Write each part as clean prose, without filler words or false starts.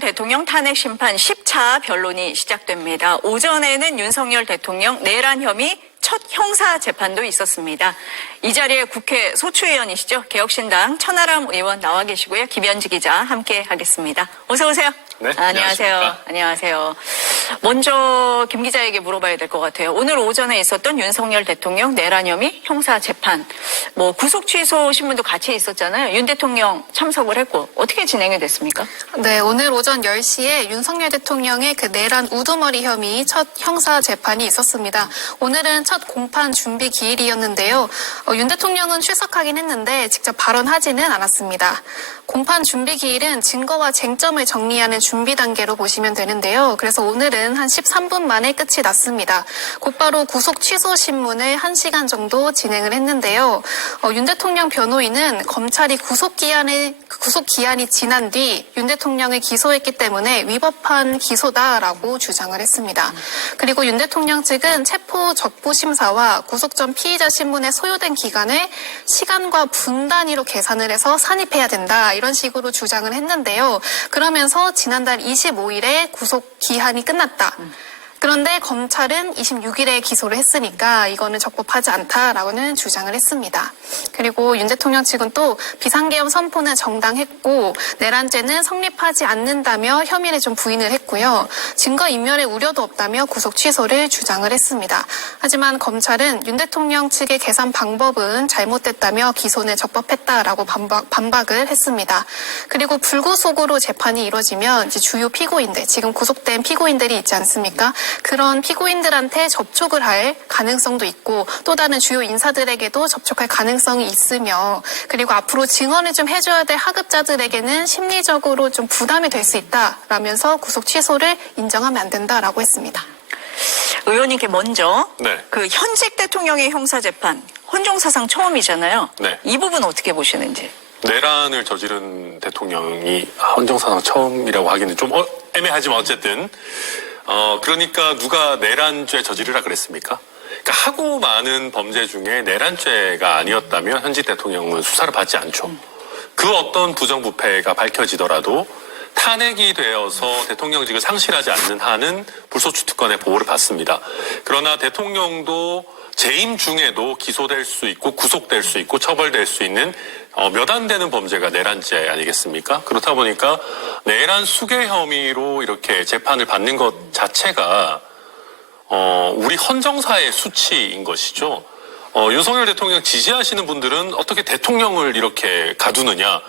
대통령 탄핵 심판 10차 변론이 시작됩니다. 오전에는 윤석열 대통령 내란 혐의 첫 형사 재판도 있었습니다. 이 자리에 국회 소추위원이시죠. 개혁신당 천하람 의원 나와 계시고요. 김현지 기자 함께 하겠습니다. 어서 오세요. 네, 안녕하세요. 안녕하세요. 먼저 김 기자에게 물어봐야 될 것 같아요. 오늘 오전에 있었던 윤석열 대통령 내란 혐의 형사 재판, 구속 취소 신문도 같이 있었잖아요. 윤 대통령 참석을 했고 어떻게 진행이 됐습니까? 네, 오늘 오전 10시에 윤석열 대통령의 그 내란 우두머리 혐의 첫 형사 재판이 있었습니다. 오늘은 첫 공판 준비 기일이었는데요. 윤 대통령은 출석하긴 했는데 직접 발언하지는 않았습니다. 공판 준비 기일은 증거와 쟁점을 정리하는 준비 단계로 보시면 되는데요. 그래서 오늘은 한 13분 만에 끝이 났습니다. 곧바로 구속 취소 신문을 1시간 정도 진행을 했는데요. 윤 대통령 변호인은 검찰이 구속 기한이 지난 뒤 윤 대통령을 기소했기 때문에 위법한 기소다라고 주장을 했습니다. 그리고 윤 대통령 측은 체포 적부 심사와 구속 전 피의자 신문에 소요된 기간을 시간과 분 단위로 계산을 해서 산입해야 된다, 이런 식으로 주장을 했는데요. 그러면서 지난달 25일에 구속 기한이 끝났다. 그런데 검찰은 26일에 기소를 했으니까 이거는 적법하지 않다라고는 주장을 했습니다. 그리고 윤 대통령 측은 또 비상계엄 선포는 정당했고 내란죄는 성립하지 않는다며 혐의를 좀 부인을 했고요. 증거인멸의 우려도 없다며 구속 취소를 주장을 했습니다. 하지만 검찰은 윤 대통령 측의 계산 방법은 잘못됐다며 기소는 적법했다라고 반박을 했습니다. 그리고 불구속으로 재판이 이루어지면 이제 주요 피고인들, 지금 구속된 피고인들이 있지 않습니까? 그런 피고인들한테 접촉을 할 가능성도 있고 또 다른 주요 인사들에게도 접촉할 가능성이 있으며, 그리고 앞으로 증언을 좀 해줘야 될 하급자들에게는 심리적으로 좀 부담이 될 수 있다라면서 구속 취소를 인정하면 안 된다라고 했습니다. 의원님께 먼저 네. 그 현직 대통령의 형사재판 헌정사상 처음이잖아요. 네. 이 부분 어떻게 보시는지. 내란을 저지른 대통령이 헌정사상 처음이라고 하기는 좀 애매하지만 어쨌든 그러니까 누가 내란죄 저지르라 그랬습니까? 그러니까 하고 많은 범죄 중에 내란죄가 아니었다면 현직 대통령은 수사를 받지 않죠. 그 어떤 부정부패가 밝혀지더라도 탄핵이 되어서 대통령직을 상실하지 않는 한은 불소추 특권의 보호를 받습니다. 그러나 대통령도 재임 중에도 기소될 수 있고 구속될 수 있고 처벌될 수 있는 몇 안 되는 범죄가 내란죄 아니겠습니까? 그렇다 보니까 내란 수괴 혐의로 이렇게 재판을 받는 것 자체가 우리 헌정사의 수치인 것이죠. 윤석열 대통령 지지하시는 분들은 어떻게 대통령을 이렇게 가두느냐,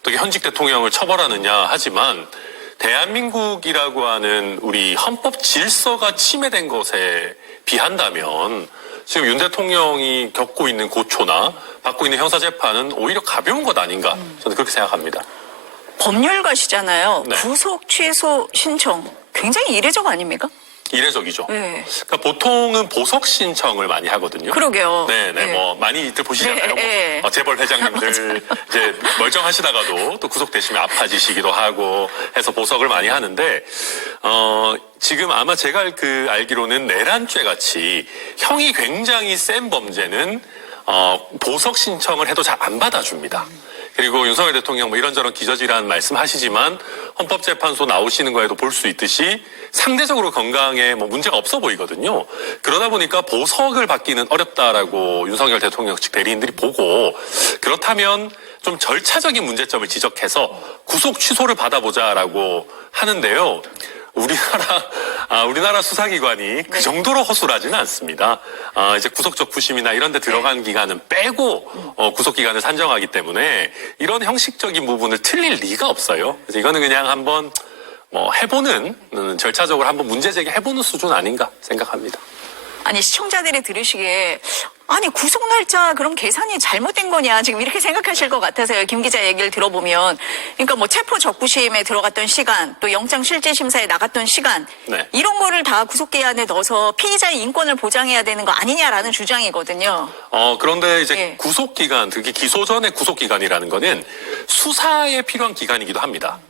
어떻게 현직 대통령을 처벌하느냐 하지만 대한민국이라고 하는 우리 헌법 질서가 침해된 것에 비한다면 지금 윤 대통령이 겪고 있는 고초나 받고 있는 형사재판은 오히려 가벼운 것 아닌가, 저는 그렇게 생각합니다. 법률가시잖아요. 네. 구속 취소 신청 굉장히 이례적 아닙니까? 이례적이죠. 네. 그러니까 보통은 보석 신청을 많이 하거든요. 그러게요. 네네. 많이들 보시잖아요. 네. 재벌 회장님들 이제 멀쩡하시다가도 또 구속되시면 아파지시기도 하고 해서 보석을 많이 하는데, 지금 아마 제가 알기로는 내란죄 같이 형이 굉장히 센 범죄는 보석 신청을 해도 잘 안 받아줍니다. 그리고 윤석열 대통령 이런저런 기저질환 말씀하시지만 헌법재판소 나오시는 거에도 볼 수 있듯이 상대적으로 건강에 문제가 없어 보이거든요. 그러다 보니까 보석을 받기는 어렵다라고 윤석열 대통령 측 대리인들이 보고, 그렇다면 좀 절차적인 문제점을 지적해서 구속 취소를 받아보자라고 하는데요. 우리나라 수사기관이 그 정도로 허술하지는 않습니다. 이제 구속적 부심이나 이런 데 들어간 기간은 빼고 구속기간을 산정하기 때문에 이런 형식적인 부분을 틀릴 리가 없어요. 그래서 이거는 그냥 한번 해보는, 절차적으로 한번 문제 제기해보는 수준 아닌가 생각합니다. 아니, 시청자들이 들으시기에 아니, 구속 날짜 그럼 계산이 잘못된 거냐 지금 이렇게 생각하실 것 같아서요. 김 기자 얘기를 들어보면, 그러니까 체포 적부심에 들어갔던 시간, 또 영장 실질 심사에 나갔던 시간, 네. 이런 거를 다 구속기한에 넣어서 피의자의 인권을 보장해야 되는 거 아니냐라는 주장이거든요. 그런데 이제 네. 구속기간, 특히 기소 전의 구속기간이라는 거는 수사에 필요한 기간이기도 합니다.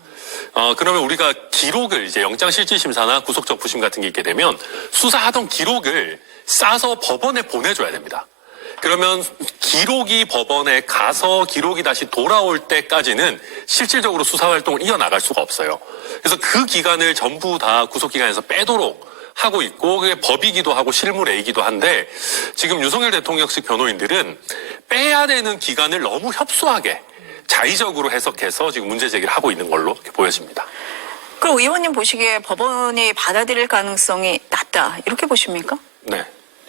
그러면 우리가 기록을 이제 영장실질심사나 구속적 부심 같은 게 있게 되면 수사하던 기록을 싸서 법원에 보내줘야 됩니다. 그러면 기록이 법원에 가서 기록이 다시 돌아올 때까지는 실질적으로 수사 활동을 이어나갈 수가 없어요. 그래서 그 기간을 전부 다 구속기간에서 빼도록 하고 있고 그게 법이기도 하고 실무례이기도 한데 지금 윤석열 대통령식 변호인들은 빼야 되는 기간을 너무 협소하게 자의적으로 해석해서 지금 문제 제기를 하고 있는 걸로 이렇게 보여집니다. 그럼 의원님 보시기에 법원이 받아들일 가능성이 낮다 이렇게 보십니까? 네.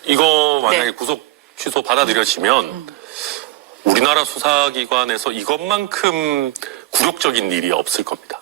이거 만약에 네. 구속 취소 받아들여지면 우리나라 수사기관에서 이것만큼 굴욕적인 일이 없을 겁니다.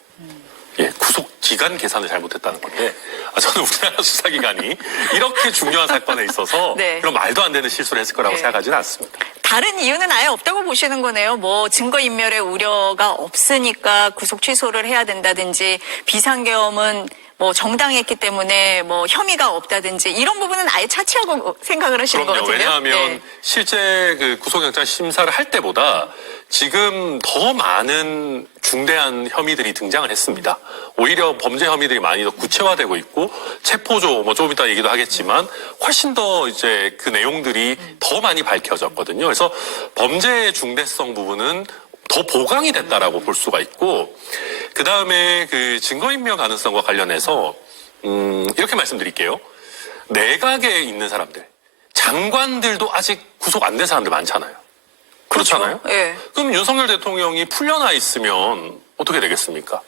예, 구속 기간 계산을 잘못했다는 건데 저는 우리나라 수사기관이 이렇게 중요한 사건에 있어서 네. 그런 말도 안 되는 실수를 했을 거라고 네. 생각하지는 않습니다. 다른 이유는 아예 없다고 보시는 거네요. 뭐 증거인멸의 우려가 없으니까 구속 취소를 해야 된다든지 비상계엄은 뭐 정당했기 때문에 뭐 혐의가 없다든지 이런 부분은 아예 차치하고 생각을 하시는 것 그럼요. 같은데요. 왜냐하면 네. 실제 그 구속영장 심사를 할 때보다 지금 더 많은 중대한 혐의들이 등장을 했습니다. 오히려 범죄 혐의들이 많이 더 구체화되고 있고 체포조 뭐 조금 이따 얘기도 하겠지만 훨씬 더 이제 그 내용들이 더 많이 밝혀졌거든요. 그래서 범죄의 중대성 부분은 더 보강이 됐다라고 볼 수가 있고 그 다음에 그 증거인멸 가능성과 관련해서 이렇게 말씀드릴게요. 내각에 있는 사람들, 장관들도 아직 구속 안 된 사람들 많잖아요. 그렇잖아요. 예. 그럼 윤석열 대통령이 풀려나 있으면 어떻게 되겠습니까?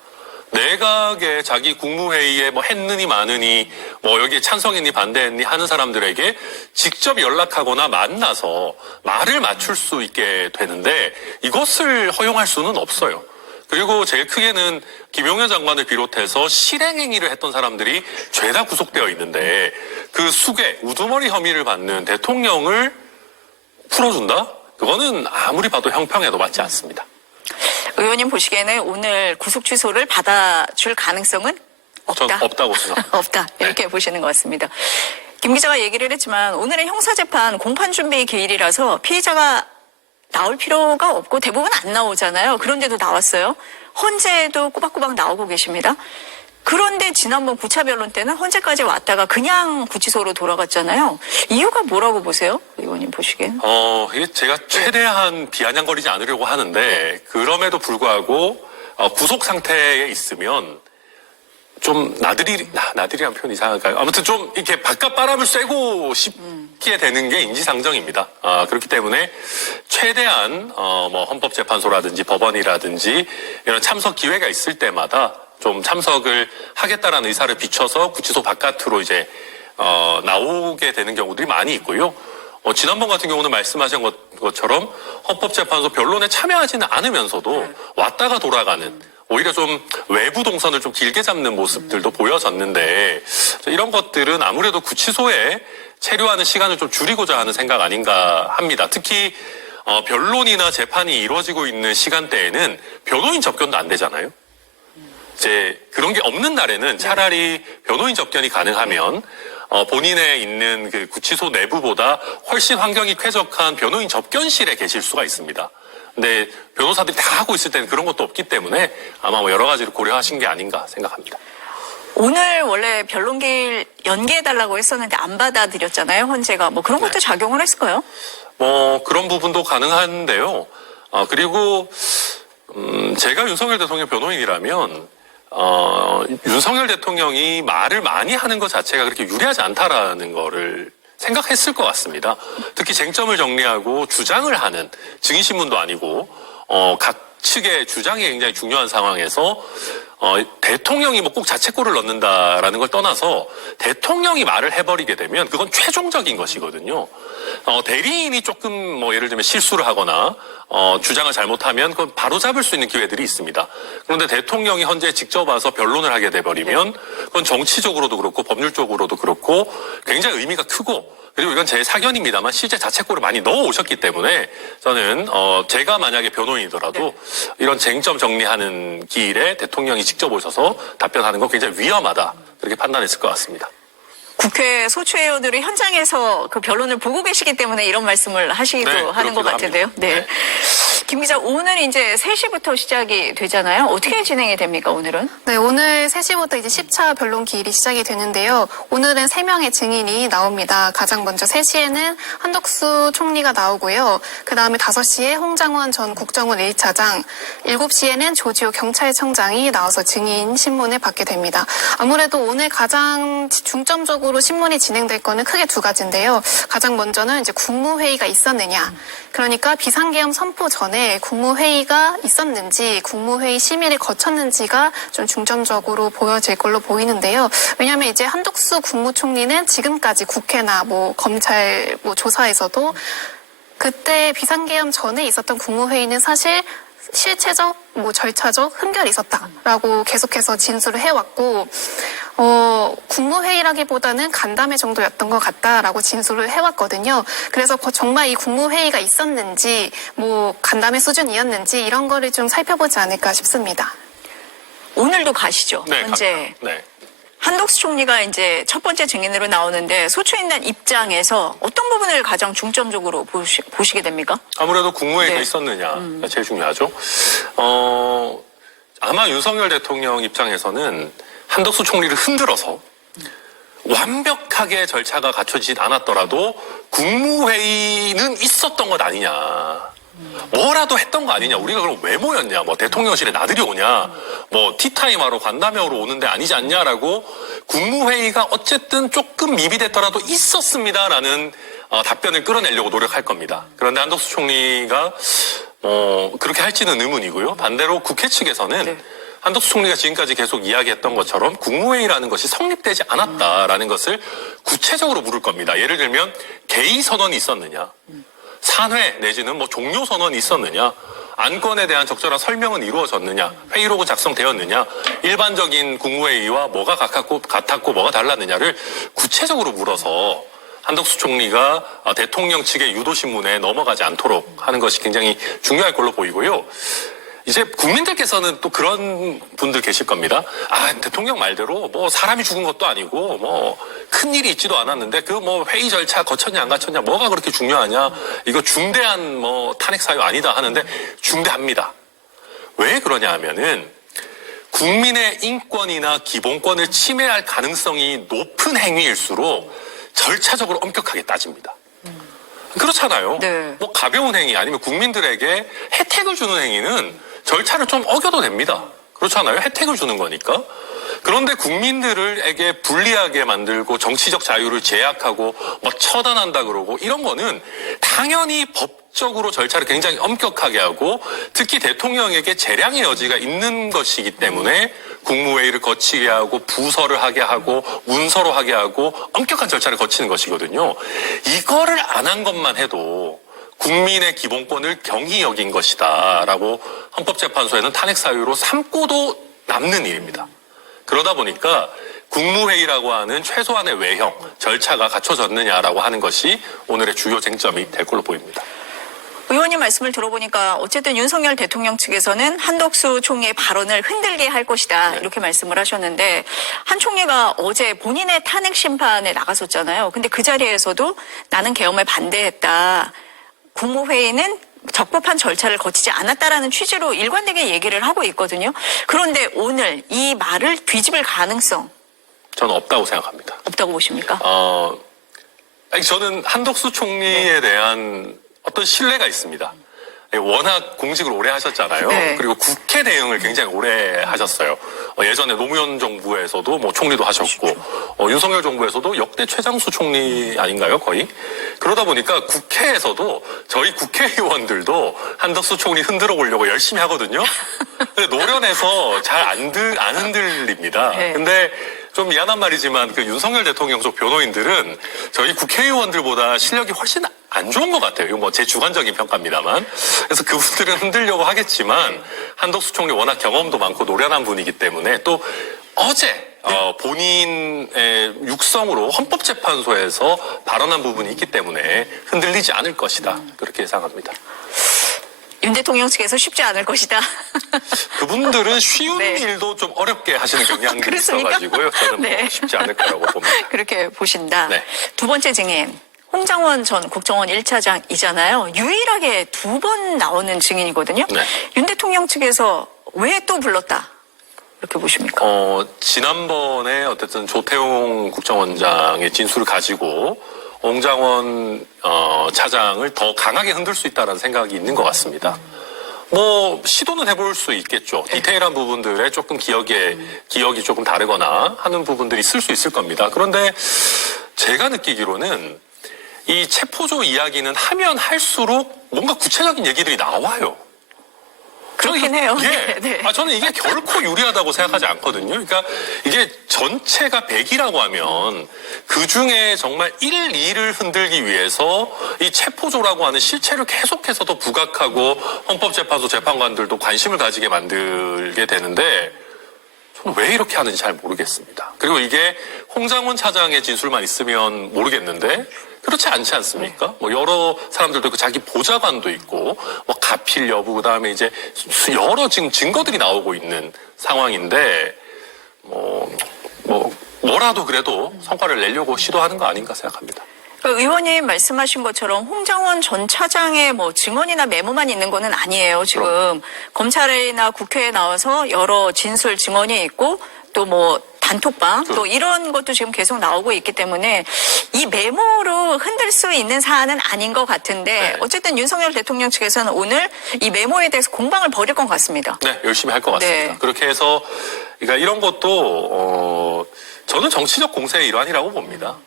내각에 자기 국무회의에 뭐 했느니 마느니 뭐 여기에 찬성했니 반대했니 하는 사람들에게 직접 연락하거나 만나서 말을 맞출 수 있게 되는데 이것을 허용할 수는 없어요. 그리고 제일 크게는 김용현 장관을 비롯해서 실행행위를 했던 사람들이 죄다 구속되어 있는데 그 수괴, 우두머리 혐의를 받는 대통령을 풀어준다? 그거는 아무리 봐도 형평에도 맞지 않습니다. 의원님 보시기에는 오늘 구속 취소를 받아줄 가능성은 없다. 전 없다고 생각합니다. 없다. 이렇게 보시는 것 같습니다. 김 기자가 얘기를 했지만 오늘의 형사재판 공판준비 기일이라서 피의자가 나올 필요가 없고 대부분 안 나오잖아요. 그런데도 나왔어요. 헌재도 꼬박꼬박 나오고 계십니다. 그런데 지난번 9차 변론 때는 헌재까지 왔다가 그냥 구치소로 돌아갔잖아요. 이유가 뭐라고 보세요? 의원님 보시기엔. 이게 제가 최대한 비아냥거리지 않으려고 하는데 그럼에도 불구하고 구속 상태에 있으면 좀 나들이란 표현 이상할까요? 아무튼 좀 이렇게 바깥 바람을 쐬고 싶게 되는 게 인지상정입니다. 그렇기 때문에 최대한 뭐 헌법재판소라든지 법원이라든지 이런 참석 기회가 있을 때마다 좀 참석을 하겠다라는 의사를 비춰서 구치소 바깥으로 이제 나오게 되는 경우들이 많이 있고요. 지난번 같은 경우는 말씀하신 것처럼 헌법재판소 변론에 참여하지는 않으면서도 왔다가 돌아가는 오히려 좀 외부 동선을 좀 길게 잡는 모습들도 보여졌는데 이런 것들은 아무래도 구치소에 체류하는 시간을 좀 줄이고자 하는 생각 아닌가 합니다. 특히 변론이나 재판이 이루어지고 있는 시간대에는 변호인 접견도 안 되잖아요. 이제 그런 게 없는 날에는 차라리 변호인 접견이 가능하면 본인의 있는 그 구치소 내부보다 훨씬 환경이 쾌적한 변호인 접견실에 계실 수가 있습니다. 근데 변호사들이 다 하고 있을 때는 그런 것도 없기 때문에 아마 뭐 여러 가지를 고려하신 게 아닌가 생각합니다. 오늘 원래 변론기일 연기해달라고 했었는데 안 받아들였잖아요. 헌재가. 뭐 그런 것도 작용을 했을까요? 뭐 그런 부분도 가능한데요. 그리고 제가 윤석열 대통령 변호인이라면 윤석열 대통령이 말을 많이 하는 것 자체가 그렇게 유리하지 않다라는 거를 생각했을 것 같습니다. 특히 쟁점을 정리하고 주장을 하는 증인신문도 아니고 각 측의 주장이 굉장히 중요한 상황에서 대통령이 뭐 꼭 자책골을 넣는다라는 걸 떠나서 대통령이 말을 해버리게 되면 그건 최종적인 것이거든요. 대리인이 조금 뭐 예를 들면 실수를 하거나 주장을 잘못하면 그건 바로 잡을 수 있는 기회들이 있습니다. 그런데 대통령이 헌재에 직접 와서 변론을 하게 돼버리면 그건 정치적으로도 그렇고 법률적으로도 그렇고 굉장히 의미가 크고 그리고 이건 제 사견입니다만 실제 자책골을 많이 넣어 오셨기 때문에 저는 제가 만약에 변호인이더라도 이런 쟁점 정리하는 길에 대통령이 직접 오셔서 답변하는 건 굉장히 위험하다 그렇게 판단했을 것 같습니다. 국회 소추위원들이 현장에서 그 변론을 보고 계시기 때문에 이런 말씀을 하시기도 네, 하는 것 그렇기도 같은데요. 합니다. 네. 네. 김 기자, 오늘 이제 3시부터 시작이 되잖아요. 어떻게 진행이 됩니까, 오늘은? 네, 오늘 3시부터 이제 10차 변론 기일이 시작이 되는데요. 오늘은 3명의 증인이 나옵니다. 가장 먼저 3시에는 한덕수 총리가 나오고요. 그 다음에 5시에 홍장원 전 국정원 1차장, 7시에는 조지호 경찰청장이 나와서 증인 신문을 받게 됩니다. 아무래도 오늘 가장 중점적으로 신문이 진행될 거는 크게 두 가지인데요. 가장 먼저는 이제 국무회의가 있었느냐. 그러니까 비상계엄 선포 전에 국무회의가 있었는지, 국무회의 심의를 거쳤는지가 좀 중점적으로 보여질 걸로 보이는데요. 왜냐하면 이제 한덕수 국무총리는 지금까지 국회나 뭐 검찰 뭐 조사에서도 그때 비상계엄 전에 있었던 국무회의는 사실 실체적, 뭐 절차적 흠결이 있었다라고 계속해서 진술을 해왔고, 국무회의라기보다는 간담회 정도였던 것 같다라고 진술을 해왔거든요. 그래서 정말 이 국무회의가 있었는지, 뭐 간담회 수준이었는지 이런 거를 좀 살펴보지 않을까 싶습니다. 오늘도 가시죠. 네, 현재. 갑니다. 네. 한덕수 총리가 이제 첫 번째 증인으로 나오는데 소추인단 입장에서 어떤 부분을 가장 중점적으로 보시게 됩니까? 아무래도 국무회의가 네. 있었느냐가 제일 중요하죠. 아마 윤석열 대통령 입장에서는 한덕수 총리를 흔들어서 완벽하게 절차가 갖춰지진 않았더라도 국무회의는 있었던 것 아니냐. 뭐라도 했던 거 아니냐. 우리가 그럼 왜 모였냐. 뭐 대통령실에 나들이 오냐. 뭐 티타임하러 간담회하러 오는데 아니지 않냐라고 국무회의가 어쨌든 조금 미비됐더라도 있었습니다라는 답변을 끌어내려고 노력할 겁니다. 그런데 한덕수 총리가 그렇게 할지는 의문이고요. 반대로 국회 측에서는 네. 한덕수 총리가 지금까지 계속 이야기했던 것처럼 국무회의라는 것이 성립되지 않았다라는 것을 구체적으로 물을 겁니다. 예를 들면 개의 선언이 있었느냐, 산회 내지는 뭐 종료 선언이 있었느냐, 안건에 대한 적절한 설명은 이루어졌느냐, 회의록은 작성되었느냐, 일반적인 국무회의와 뭐가 같았고 뭐가 달랐느냐를 구체적으로 물어서 한덕수 총리가 대통령 측의 유도신문에 넘어가지 않도록 하는 것이 굉장히 중요할 걸로 보이고요. 이제 국민들께서는 또 그런 분들 계실 겁니다. 아, 대통령 말대로 뭐 사람이 죽은 것도 아니고 뭐 큰일이 있지도 않았는데 그 뭐 회의 절차 거쳤냐 안 거쳤냐 뭐가 그렇게 중요하냐. 이거 중대한 뭐 탄핵 사유 아니다 하는데 중대합니다. 왜 그러냐 하면은 국민의 인권이나 기본권을 침해할 가능성이 높은 행위일수록 절차적으로 엄격하게 따집니다. 그렇잖아요. 네. 뭐 가벼운 행위 아니면 국민들에게 혜택을 주는 행위는 절차를 좀 어겨도 됩니다. 그렇잖아요. 혜택을 주는 거니까. 그런데 국민들에게 불리하게 만들고 정치적 자유를 제약하고 뭐 처단한다 그러고 이런 거는 당연히 법적으로 절차를 굉장히 엄격하게 하고 특히 대통령에게 재량의 여지가 있는 것이기 때문에 국무회의를 거치게 하고 부서를 하게 하고 문서로 하게 하고 엄격한 절차를 거치는 것이거든요. 이거를 안 한 것만 해도 국민의 기본권을 경히 여긴 것이다 라고 헌법재판소에는 탄핵 사유로 삼고도 남는 일입니다. 그러다 보니까 국무회의라고 하는 최소한의 외형, 절차가 갖춰졌느냐라고 하는 것이 오늘의 주요 쟁점이 될 걸로 보입니다. 의원님 말씀을 들어보니까 어쨌든 윤석열 대통령 측에서는 한덕수 총리의 발언을 흔들게 할 것이다 이렇게 말씀을 하셨는데 한 총리가 어제 본인의 탄핵 심판에 나갔었잖아요. 근데 그 자리에서도 나는 계엄에 반대했다. 국무회의는 적법한 절차를 거치지 않았다라는 취지로 일관되게 얘기를 하고 있거든요. 그런데 오늘 이 말을 뒤집을 가능성 저는 없다고 생각합니다. 없다고 보십니까? 아니, 저는 한덕수 총리에 대한 어떤 신뢰가 있습니다. 워낙 공직을 오래 하셨잖아요. 네. 그리고 국회 대응을 굉장히 오래 하셨어요. 예전에 노무현 정부에서도 뭐 총리도 하셨고, 윤석열 정부에서도 역대 최장수 총리 아닌가요, 거의? 그러다 보니까 국회에서도 저희 국회의원들도 한덕수 총리 흔들어 보려고 열심히 하거든요. 근데 노련해서 잘 안 흔들립니다. 네. 근데 좀 미안한 말이지만 그 윤석열 대통령 쪽 변호인들은 저희 국회의원들보다 실력이 훨씬 안 좋은 것 같아요. 이거 뭐 제 주관적인 평가입니다만. 그래서 그분들은 흔들려고 하겠지만 한덕수 총리 워낙 경험도 많고 노련한 분이기 때문에 또 어제 본인의 육성으로 헌법재판소에서 발언한 부분이 있기 때문에 흔들리지 않을 것이다. 그렇게 예상합니다. 윤 대통령 측에서 쉽지 않을 것이다. 그분들은 쉬운 네. 일도 좀 어렵게 하시는 경향들이 그렇습니까? 있어가지고요. 저는 네. 뭐 쉽지 않을 거라고 봅니다. 그렇게 보신다. 네. 두 번째 증인. 홍장원 전 국정원 1차장이잖아요. 유일하게 2번 나오는 증인이거든요. 네. 윤 대통령 측에서 왜 또 불렀다? 이렇게 보십니까? 지난번에 어쨌든 조태용 국정원장의 진술을 가지고 홍장원 차장을 더 강하게 흔들 수 있다는 생각이 있는 것 같습니다. 뭐 시도는 해볼 수 있겠죠. 디테일한 부분들에 조금 기억이 조금 다르거나 하는 부분들이 있을 수 있을 겁니다. 그런데 제가 느끼기로는 이 체포조 이야기는 하면 할수록 뭔가 구체적인 얘기들이 나와요. 그렇긴 해요. 예. 네. 저는 이게 결코 유리하다고 생각하지 않거든요. 그러니까 이게 전체가 100이라고 하면 그 중에 정말 1, 2를 흔들기 위해서 이 체포조라고 하는 실체를 계속해서 더 부각하고 헌법재판소 재판관들도 관심을 가지게 만들게 되는데 저는 왜 이렇게 하는지 잘 모르겠습니다. 그리고 이게 홍장원 차장의 진술만 있으면 모르겠는데 그렇지 않지 않습니까? 뭐 여러 사람들도 있고 자기 보좌관도 있고 뭐 가필 여부 그다음에 이제 여러 지금 증거들이 나오고 있는 상황인데 뭐라도 그래도 성과를 내려고 시도하는 거 아닌가 생각합니다. 그러니까 의원님 말씀하신 것처럼 홍장원 전 차장의 뭐 증언이나 메모만 있는 거는 아니에요. 지금 그럼. 검찰이나 국회에 나와서 여러 진술 증언이 있고 또 뭐 단톡방 또 이런 것도 지금 계속 나오고 있기 때문에 이 메모로 흔들 수 있는 사안은 아닌 것 같은데 네. 어쨌든 윤석열 대통령 측에서는 오늘 이 메모에 대해서 공방을 벌일 것 같습니다. 네, 열심히 할 것 같습니다. 네. 그렇게 해서 그러니까 이런 것도 저는 정치적 공세의 일환이라고 봅니다.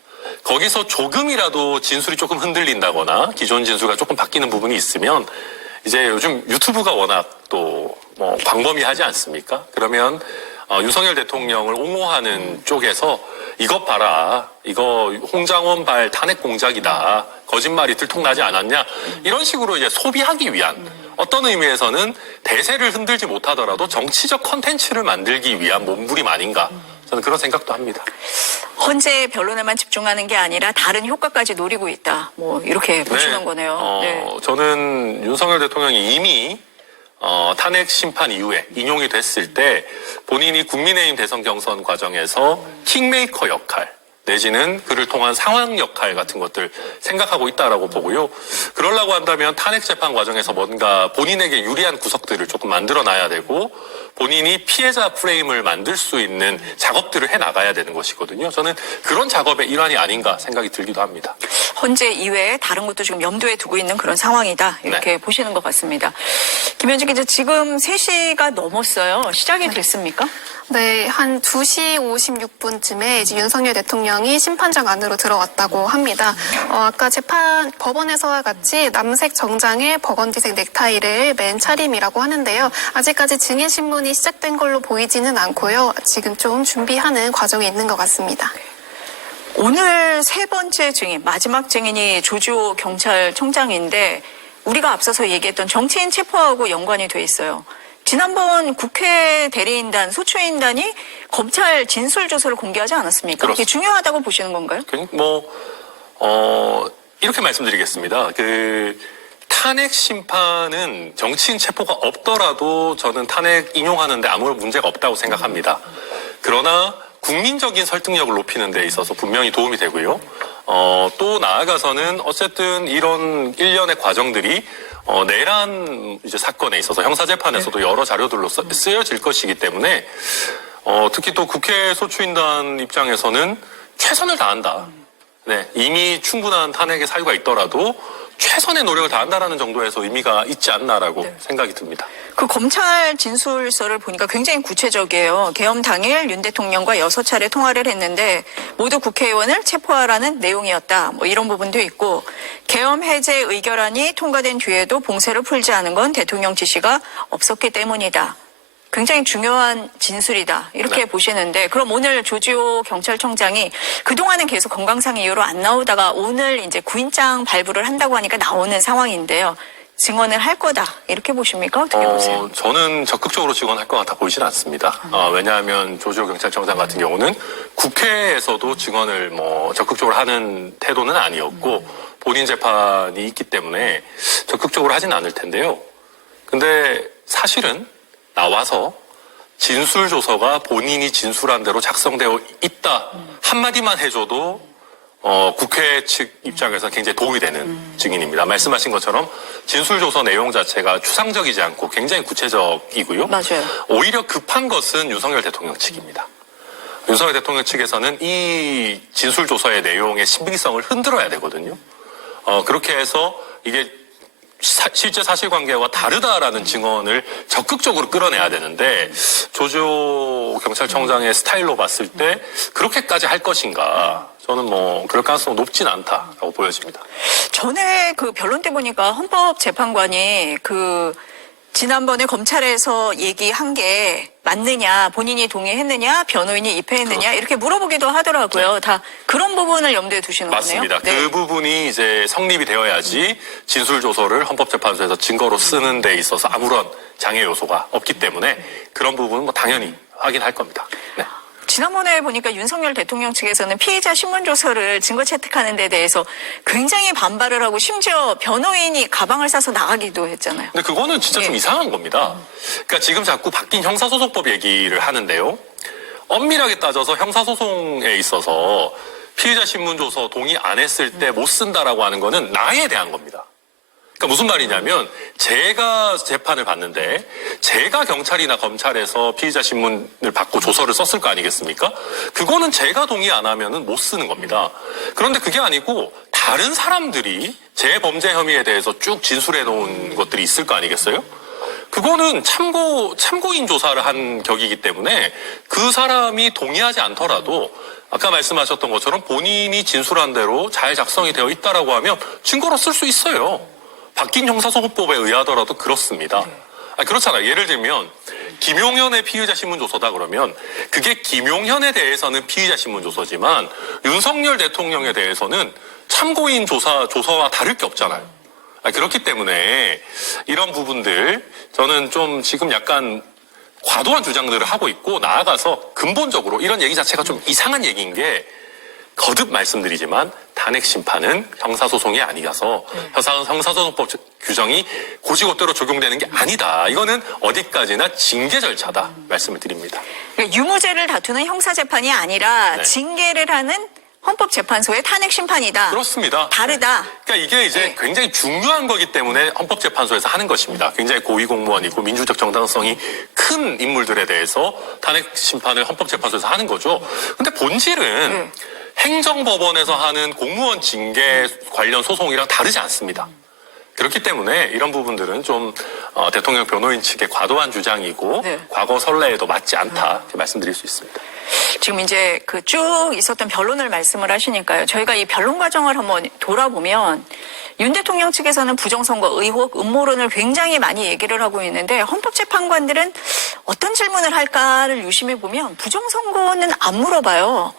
거기서 조금이라도 진술이 조금 흔들린다거나 기존 진술과 조금 바뀌는 부분이 있으면 이제 요즘 유튜브가 워낙 또 뭐 광범위하지 않습니까? 그러면 윤석열 대통령을 옹호하는 쪽에서 이것 봐라. 이거 홍장원 발 탄핵 공작이다. 거짓말이 들통나지 않았냐. 이런 식으로 이제 소비하기 위한 어떤 의미에서는 대세를 흔들지 못하더라도 정치적 컨텐츠를 만들기 위한 몸부림 아닌가. 저는 그런 생각도 합니다. 헌재 변론에만 집중하는 게 아니라 다른 효과까지 노리고 있다. 뭐 이렇게 보시는 거네요. 네. 저는 윤석열 대통령이 이미 탄핵 심판 이후에 인용이 됐을 때 본인이 국민의힘 대선 경선 과정에서 킹메이커 역할 내지는 그를 통한 상황 역할 같은 것들 생각하고 있다라고 보고요. 그러려고 한다면 탄핵 재판 과정에서 뭔가 본인에게 유리한 구석들을 조금 만들어놔야 되고 본인이 피해자 프레임을 만들 수 있는 작업들을 해나가야 되는 것이거든요. 저는 그런 작업의 일환이 아닌가 생각이 들기도 합니다. 헌재 이외에 다른 것도 지금 염두에 두고 있는 그런 상황이다. 이렇게 보시는 것 같습니다. 김현지 기자, 지금 3시가 넘었어요. 시작이 됐습니까? 네, 한 2시 56분쯤에 이제 윤석열 대통령이 심판장 안으로 들어왔다고 합니다. 아까 법원에서와 같이 남색 정장에 버건디색 넥타이를 맨 차림이라고 하는데요. 아직까지 증인 신문이 시작된 걸로 보이지는 않고요. 지금 좀 준비하는 과정에 있는 것 같습니다. 오늘 세 번째 증인, 마지막 증인이 조주호 경찰청장인데 우리가 앞서서 얘기했던 정치인 체포하고 연관이 돼 있어요. 지난번 국회 대리인단, 소추인단이 검찰 진술조서를 공개하지 않았습니까? 그렇습니다. 이게 중요하다고 보시는 건가요? 이렇게 말씀드리겠습니다. 탄핵 심판은 정치인 체포가 없더라도 저는 탄핵 인용하는데 아무 문제가 없다고 생각합니다. 그러나 국민적인 설득력을 높이는 데 있어서 분명히 도움이 되고요. 또 나아가서는 어쨌든 이런 일련의 과정들이 내란 이제 사건에 있어서 형사재판에서도 여러 자료들로 쓰여질 것이기 때문에 특히 또 국회 소추인단 입장에서는 최선을 다한다. 네, 이미 충분한 탄핵의 사유가 있더라도 최선의 노력을 다한다라는 정도에서 의미가 있지 않나라고 생각이 듭니다. 그 검찰 진술서를 보니까 굉장히 구체적이에요. 계엄 당일 윤 대통령과 6차례 통화를 했는데 모두 국회의원을 체포하라는 내용이었다. 뭐 이런 부분도 있고 계엄 해제 의결안이 통과된 뒤에도 봉쇄를 풀지 않은 건 대통령 지시가 없었기 때문이다. 굉장히 중요한 진술이다. 이렇게 보시는데 그럼 오늘 조지호 경찰청장이 그동안은 계속 건강상 이유로 안 나오다가 오늘 이제 구인장 발부를 한다고 하니까 나오는 상황인데요. 증언을 할 거다. 이렇게 보십니까? 어떻게 보세요? 저는 적극적으로 증언할 것 같아 보이진 않습니다. 왜냐하면 조지호 경찰청장 같은 경우는 국회에서도 증언을 적극적으로 하는 태도는 아니었고 본인 재판이 있기 때문에 적극적으로 하진 않을 텐데요. 근데 사실은 나와서 진술조서가 본인이 진술한 대로 작성되어 있다 한마디만 해줘도 국회 측 입장에서 굉장히 도움이 되는 증인입니다. 말씀하신 것처럼 진술조서 내용 자체가 추상적이지 않고 굉장히 구체적이고요. 맞아요. 오히려 급한 것은 윤석열 대통령 측입니다. 윤석열 대통령 측에서는 이 진술조서의 내용의 신빙성을 흔들어야 되거든요. 그렇게 해서 이게 실제 사실관계와 다르다라는 증언을 적극적으로 끌어내야 되는데 조조 경찰청장의 스타일로 봤을 때 그렇게까지 할 것인가 저는 뭐 그럴 가능성은 높진 않다라고 보여집니다. 전에 그 변론 때 보니까 헌법재판관이 지난번에 검찰에서 얘기한 게 맞느냐, 본인이 동의했느냐, 변호인이 입회했느냐 이렇게 물어보기도 하더라고요. 네. 다 그런 부분을 염두에 두시는 맞습니다. 거네요. 그 부분이 이제 성립이 되어야지 진술조서를 헌법재판소에서 증거로 쓰는 데 있어서 아무런 장애 요소가 없기 때문에 그런 부분은 뭐 당연히 확인할 겁니다. 네. 지난번에 보니까 윤석열 대통령 측에서는 피의자 신문조서를 증거 채택하는 데 대해서 굉장히 반발을 하고 심지어 변호인이 가방을 싸서 나가기도 했잖아요. 근데 그거는 진짜 좀 예. 이상한 겁니다. 그러니까 지금 자꾸 바뀐 형사소송법 얘기를 하는데요. 엄밀하게 따져서 형사소송에 있어서 피의자 신문조서 동의 안 했을 때 못 쓴다라고 하는 거는 나에 대한 겁니다. 그러니까 무슨 말이냐면 제가 재판을 받는데 제가 경찰이나 검찰에서 피의자 신문을 받고 조서를 썼을 거 아니겠습니까? 그거는 제가 동의 안 하면은 못 쓰는 겁니다. 그런데 그게 아니고 다른 사람들이 제 범죄 혐의에 대해서 쭉 진술해 놓은 것들이 있을 거 아니겠어요? 그거는 참고인 조사를 한 격이기 때문에 그 사람이 동의하지 않더라도 아까 말씀하셨던 것처럼 본인이 진술한 대로 잘 작성이 되어 있다라고 하면 증거로 쓸 수 있어요. 바뀐 형사소송법에 의하더라도 그렇습니다. 그렇잖아요. 예를 들면 김용현의 피의자 신문조서다 그러면 그게 김용현에 대해서는 피의자 신문조서지만 윤석열 대통령에 대해서는 참고인 조서와 다를 게 없잖아요. 그렇기 때문에 이런 부분들 저는 좀 지금 약간 과도한 주장들을 하고 있고 나아가서 근본적으로 이런 얘기 자체가 좀 이상한 얘기인 게 거듭 말씀드리지만 탄핵 심판은 형사소송이 아니라서 형사소송법 규정이 고지고대로 적용되는 게 아니다. 이거는 어디까지나 징계 절차다 말씀을 드립니다. 그러니까 유무죄를 다투는 형사재판이 아니라 네. 징계를 하는 헌법재판소의 탄핵 심판이다. 그렇습니다. 다르다. 그러니까 이게 이제 네. 굉장히 중요한 거기 때문에 헌법재판소에서 하는 것입니다. 굉장히 고위공무원이고 민주적 정당성이 큰 인물들에 대해서 탄핵 심판을 헌법재판소에서 하는 거죠. 근데 본질은 행정법원에서 하는 공무원 징계 관련 소송이랑 다르지 않습니다. 그렇기 때문에 이런 부분들은 좀 대통령 변호인 측의 과도한 주장이고 네. 과거 선례에도 맞지 않다 이렇게 말씀드릴 수 있습니다. 지금 이제 쭉 있었던 변론을 말씀을 하시니까요. 저희가 이 변론 과정을 한번 돌아보면 윤 대통령 측에서는 부정선거 의혹, 음모론을 굉장히 많이 얘기를 하고 있는데 헌법재판관들은 어떤 질문을 할까를 유심히 보면 부정선거는 안 물어봐요.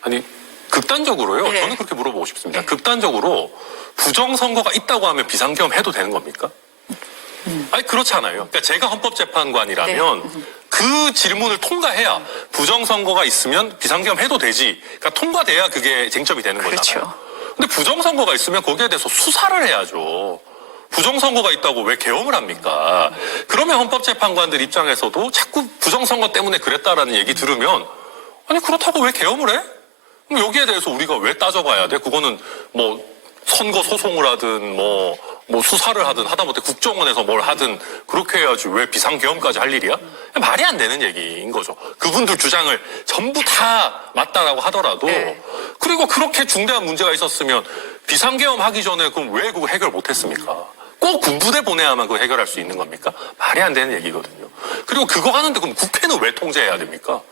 아니 극단적으로요. 네. 저는 그렇게 물어보고 싶습니다. 극단적으로 부정선거가 있다고 하면 비상계엄 해도 되는 겁니까? 아니 그렇잖아요. 그러니까 제가 헌법재판관이라면 그 질문을 통과해야 부정선거가 있으면 비상계엄 해도 되지. 그러니까 통과돼야 그게 쟁점이 되는 거잖아요. 그렇죠. 근데 부정선거가 있으면 거기에 대해서 수사를 해야죠. 부정선거가 있다고 왜 계엄을 합니까? 그러면 헌법재판관들 입장에서도 자꾸 부정선거 때문에 그랬다라는 얘기 들으면 아니 그렇다고 왜 계엄을 해? 그럼 여기에 대해서 우리가 왜 따져봐야 돼? 그거는 뭐 선거 소송을 하든 뭐 수사를 하든 하다못해 국정원에서 뭘 하든 그렇게 해야지 왜 비상계엄까지 할 일이야? 말이 안 되는 얘기인 거죠. 그분들 주장을 전부 다 맞다라고 하더라도 네. 그리고 그렇게 중대한 문제가 있었으면 비상계엄 하기 전에 그럼 왜 그거 해결 못했습니까? 꼭 군부대 보내야만 그거 해결할 수 있는 겁니까? 말이 안 되는 얘기거든요. 그리고 그거 하는데 그럼 국회는 왜 통제해야 됩니까?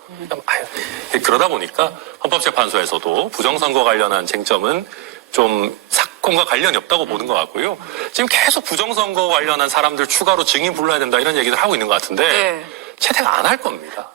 그러다 보니까 헌법재판소에서도 부정선거 관련한 쟁점은 좀 사건과 관련이 없다고 보는 것 같고요. 지금 계속 부정선거 관련한 사람들 추가로 증인 불러야 된다 이런 얘기를 하고 있는 것 같은데 네. 채택 안 할 겁니다.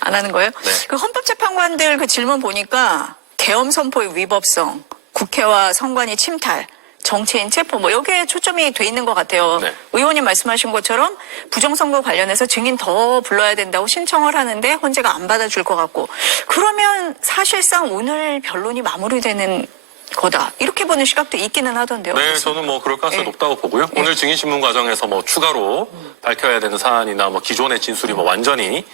안 하는 거예요? 네. 그 헌법재판관들 그 질문 보니까 계엄 선포의 위법성, 국회와 선관위 침탈, 정치인 체포 뭐 여기에 초점이 돼 있는 것 같아요. 네. 의원님 말씀하신 것처럼 부정선거 관련해서 증인 더 불러야 된다고 신청을 하는데 헌재가 안 받아줄 것 같고 그러면 사실상 오늘 변론이 마무리되는 거다. 이렇게 보는 시각도 있기는 하던데요. 네, 어떠세요? 저는 뭐 그럴 가능성이 네. 높다고 보고요. 오늘 증인신문 과정에서 뭐 추가로 밝혀야 되는 사안이나 뭐 기존의 진술이 뭐 완전히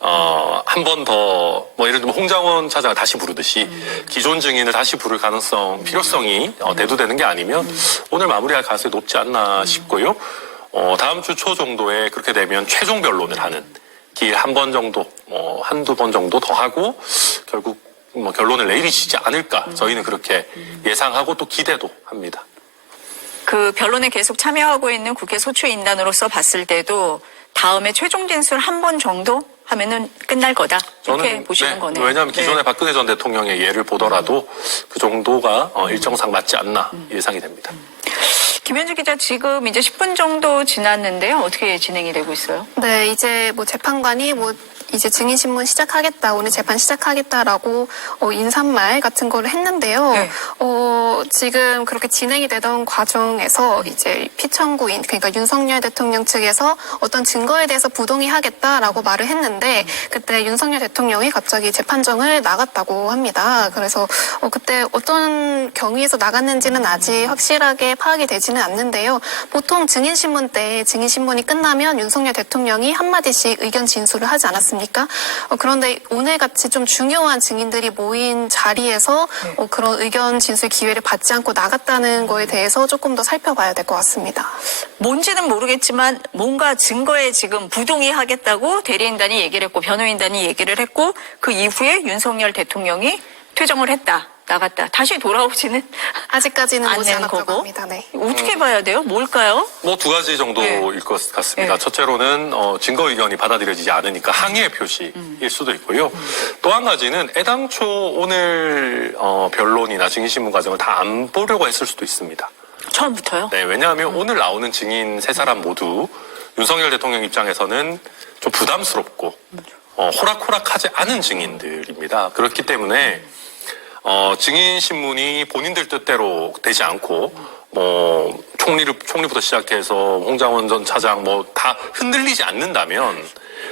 한 번 더 뭐 예를 들면 홍장원 차장을 다시 부르듯이 기존 증인을 다시 부를 가능성, 필요성이 대두되는 게 아니면 오늘 마무리할 가능성이 높지 않나 싶고요. 다음 주 초 정도에 그렇게 되면 최종 변론을 하는 길 한 번 정도, 한두 번 정도 더 하고 결국 뭐 결론을 내리시지 않을까 저희는 그렇게 예상하고 또 기대도 합니다. 그 변론에 계속 참여하고 있는 국회 소추인단으로서 봤을 때도 다음에 최종 진술 한 번 정도 하면은 끝날 거다. 이렇게 보시는 거네요. 왜냐하면 기존의 네. 박근혜 전 대통령의 예를 보더라도 그 정도가 일정상 맞지 않나 예상이 됩니다. 김현주 기자 지금 이제 10분 정도 지났는데요. 어떻게 진행이 되고 있어요? 네, 이제 뭐 재판관이 뭐 이제 증인신문 시작하겠다, 오늘 재판 시작하겠다라고 인사말 같은 거를 했는데요. 네. 지금 그렇게 진행이 되던 과정에서 이제 피청구인, 그러니까 윤석열 대통령 측에서 어떤 증거에 대해서 부동의하겠다라고 말을 했는데 그때 윤석열 대통령이 갑자기 재판정을 나갔다고 합니다. 그래서 그때 어떤 경위에서 나갔는지는 아직 확실하게 파악이 되지는 않는데요. 보통 증인신문 때 증인신문이 끝나면 윤석열 대통령이 한마디씩 의견 진술을 하지 않았습니까? 그런데 오늘같이 좀 중요한 증인들이 모인 자리에서 그런 의견 진술 기회를 받지 않고 나갔다는 거에 대해서 조금 더 살펴봐야 될 것 같습니다. 뭔지는 모르겠지만 뭔가 증거에 지금 부동의하겠다고 대리인단이 얘기를 했고 변호인단이 얘기를 했고 그 이후에 윤석열 대통령이 퇴정을 했다. 나갔다. 다시 돌아오지는 아직까지는 오지 않는 않았다고 거고. 합니다. 네. 어떻게 봐야 돼요? 뭘까요? 뭐 두 가지 정도일 것 같습니다. 네. 첫째로는 증거 의견이 받아들여지지 않으니까 항의의 표시일 수도 있고요. 또 한 가지는 애당초 오늘 변론이나 증인신문 과정을 다 안 보려고 했을 수도 있습니다. 처음부터요? 네, 왜냐하면 오늘 나오는 증인 세 사람 모두 윤석열 대통령 입장에서는 좀 부담스럽고 호락호락하지 않은 증인들입니다. 그렇기 때문에 증인 신문이 본인들 뜻대로 되지 않고 총리부터 시작해서 홍장원 전 차장 다 흔들리지 않는다면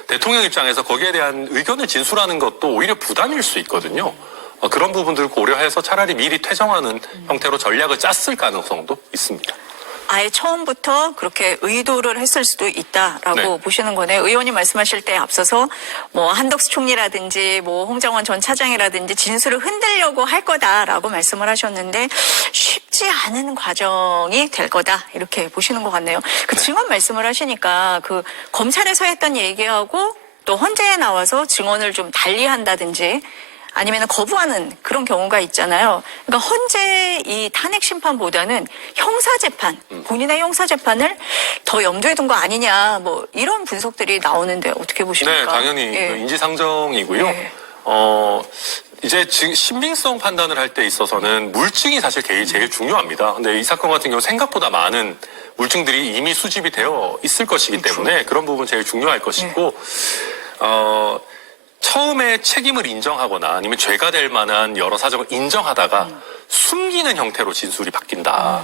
대통령 입장에서 거기에 대한 의견을 진술하는 것도 오히려 부담일 수 있거든요. 그런 부분들을 고려해서 차라리 미리 퇴정하는 형태로 전략을 짰을 가능성도 있습니다. 아예 처음부터 그렇게 의도를 했을 수도 있다라고 네. 보시는 거네요. 의원님 말씀하실 때 앞서서 뭐 한덕수 총리라든지 뭐 홍장원 전 차장이라든지 진술을 흔들려고 할 거다라고 말씀을 하셨는데 쉽지 않은 과정이 될 거다 이렇게 보시는 것 같네요. 그 증언 말씀을 하시니까 그 검찰에서 했던 얘기하고 또 헌재에 나와서 증언을 좀 달리한다든지 아니면 거부하는 그런 경우가 있잖아요. 그러니까 헌재 이 탄핵 심판보다는 형사재판, 본인의 형사재판을 더 염두에 둔 거 아니냐, 뭐 이런 분석들이 나오는데 어떻게 보십니까? 네, 당연히 예. 인지상정이고요. 예. 이제 신빙성 판단을 할 때 있어서는 물증이 사실 제일 중요합니다. 근데 이 사건 같은 경우 생각보다 많은 물증들이 이미 수집이 되어 있을 것이기 때문에 그런 부분 제일 중요할 것이고, 처음에 책임을 인정하거나 아니면 죄가 될 만한 여러 사정을 인정하다가 숨기는 형태로 진술이 바뀐다.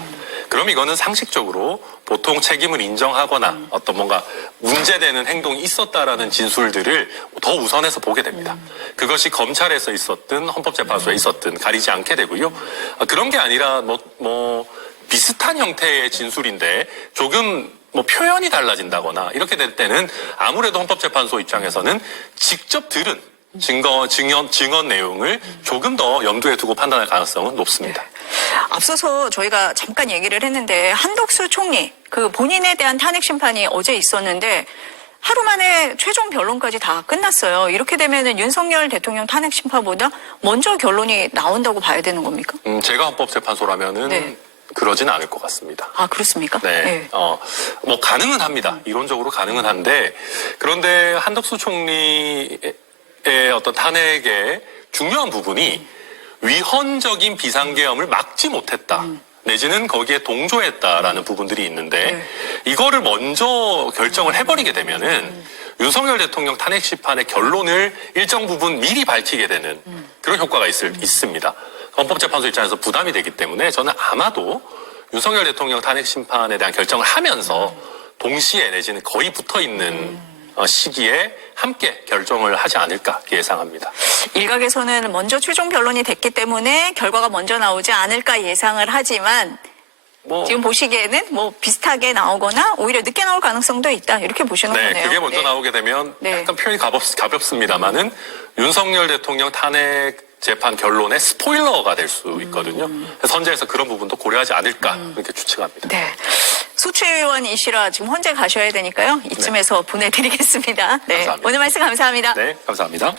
그럼 이거는 상식적으로 보통 책임을 인정하거나 어떤 뭔가 문제되는 행동이 있었다라는 진술들을 더 우선해서 보게 됩니다. 그것이 검찰에서 있었든 헌법재판소에 있었든 가리지 않게 되고요. 그런 게 아니라 비슷한 형태의 진술인데 조금 표현이 달라진다거나 이렇게 될 때는 아무래도 헌법재판소 입장에서는 직접 들은 증언 내용을 조금 더 염두에 두고 판단할 가능성은 높습니다. 앞서서 저희가 잠깐 얘기를 했는데 한덕수 총리 그 본인에 대한 탄핵 심판이 어제 있었는데 하루 만에 최종 변론까지 다 끝났어요. 이렇게 되면은 윤석열 대통령 탄핵 심판보다 먼저 결론이 나온다고 봐야 되는 겁니까? 제가 헌법재판소라면은 네. 그러진 않을 것 같습니다. 아, 그렇습니까? 네. 가능은 합니다. 이론적으로 가능은 한데, 그런데 한덕수 총리의 어떤 탄핵의 중요한 부분이 위헌적인 비상계엄을 막지 못했다. 내지는 거기에 동조했다라는 부분들이 있는데, 이거를 먼저 결정을 해버리게 되면은 윤석열 대통령 탄핵 심판의 결론을 일정 부분 미리 밝히게 되는 그런 효과가 있습니다. 헌법재판소 입장에서 부담이 되기 때문에 저는 아마도 윤석열 대통령 탄핵 심판에 대한 결정을 하면서 동시에 내지는 거의 붙어 있는 시기에 함께 결정을 하지 않을까 예상합니다. 일각에서는 먼저 최종 변론이 됐기 때문에 결과가 먼저 나오지 않을까 예상을 하지만 지금 보시기에는 뭐 비슷하게 나오거나 오히려 늦게 나올 가능성도 있다. 이렇게 보시는 네, 거네요. 그게 먼저 나오게 되면 네. 약간 표현이 가볍습니다만은 윤석열 대통령 탄핵 재판 결론의 스포일러가 될 수 있거든요. 그래서 헌재에서 그런 부분도 고려하지 않을까 이렇게 추측합니다. 네. 소추위원이시라 지금 헌재 가셔야 되니까요. 이쯤에서 보내드리겠습니다. 네. 감사합니다. 오늘 말씀 감사합니다. 네, 감사합니다.